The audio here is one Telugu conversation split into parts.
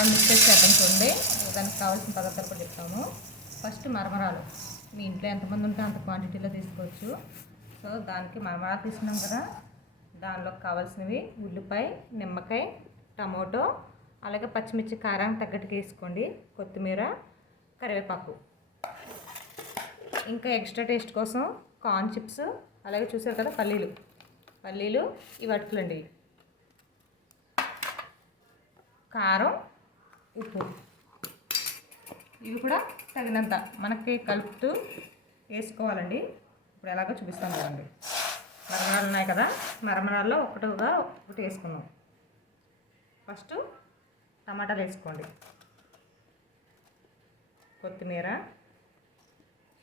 మరమరాలు మిక్స్ చేసి చేద్దాం చూడండి. దానికి కావాల్సిన పదార్థాలు కూడా చెప్తాము. ఫస్ట్ మరమరాలు మీ ఇంట్లో ఎంతమంది ఉంటే అంత క్వాంటిటీలో తీసుకోవచ్చు. సో దానికి మరమరాలు తీసుకున్నాం కదా, దానిలోకి కావాల్సినవి ఉల్లిపాయ, నిమ్మకాయ, టమోటో, అలాగే పచ్చిమిర్చి కారానికి తగ్గట్టుగా వేసుకోండి, కొత్తిమీర, కరివేపాకు, ఇంకా ఎక్స్ట్రా టేస్ట్ కోసం కార్న్ చిప్స్, అలాగే చూసారు కదా పల్లీలు ఇవి అటుకులండి, కారం, ఉప్పు, ఇవి కూడా తగినంత మనకి కలుపుతూ వేసుకోవాలండి. ఇప్పుడు ఎలాగో చూపిస్తాను కదండి. మరమరాలు ఉన్నాయి కదా, మరమరాల్లో ఒకటి వేసుకుందాం. ఫస్ట్ టమాటాలు వేసుకోండి, కొత్తిమీర,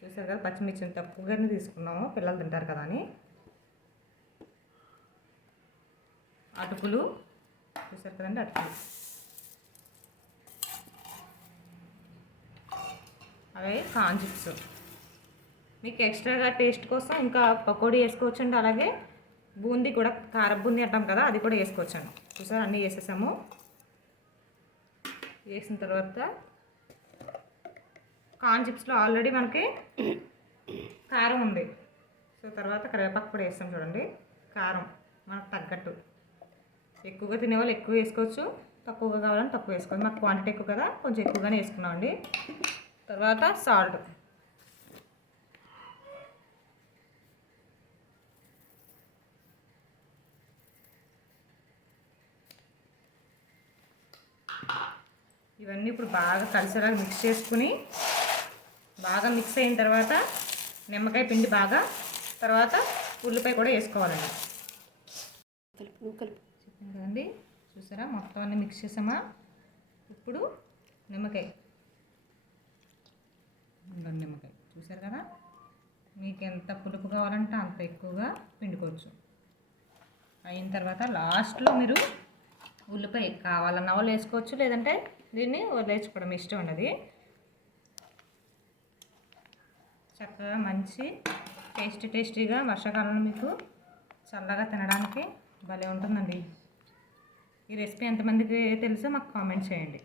చూసారు కదా పచ్చిమిర్చిని తక్కువగానే తీసుకున్నాము, పిల్లలు తింటారు కదా అని. అటుకులు చూసారు కదండి, అటుకులు, అలాగే కార్న్ చిప్స్. మీకు ఎక్స్ట్రాగా టేస్ట్ కోసం ఇంకా పకోడీ వేసుకోవచ్చండి. అలాగే బూందీ కూడా, కార బూందీ అంటాం కదా, అది కూడా వేసుకోవచ్చండి. చూసారు అన్నీ వేసేసాము. వేసిన తర్వాత కార్న్ చిప్స్లో ఆల్రెడీ మనకి కారం ఉంది. సో తర్వాత కరివేపాకు కూడా వేస్తాం చూడండి. కారం మనకు తగ్గట్టు, ఎక్కువగా తినేవాళ్ళు ఎక్కువ వేసుకోవచ్చు, తక్కువగా కావాలని తక్కువ వేసుకోవచ్చు. మాకు క్వాంటిటీ ఎక్కువ కదా, కొంచెం ఎక్కువగానే వేసుకున్నామండి. తర్వాత సాల్ట్, ఇవన్నీ ఇప్పుడు బాగా కలిసేలాగా మిక్స్ చేసుకుని, బాగా మిక్స్ అయిన తర్వాత నిమ్మకాయ పిండి బాగా, తర్వాత ఉల్లిపాయ కూడా వేసుకోవాలండి. చెప్పాను కదండి, చూసారా మొత్తం అన్నీ మిక్స్ చేసామా. ఇప్పుడు నిమ్మకాయ చూసారు కదా, మీకు ఎంత పులుపు కావాలంటే అంత ఎక్కువగా పిండుకోవచ్చు. అయిన తర్వాత లాస్ట్లో మీరు ఉల్లిపాయ కావాలన్న వాళ్ళు వేసుకోవచ్చు, లేదంటే దీన్ని వదిలేసుకోవడం ఇష్టం ఉన్నది. చక్కగా మంచి టేస్టీగా వర్షాకాలంలో మీకు చల్లగా తినడానికి భలే ఉంటుందండి. ఈ రెసిపీ ఎంతమందికి తెలుసో మాకు కామెంట్ చేయండి.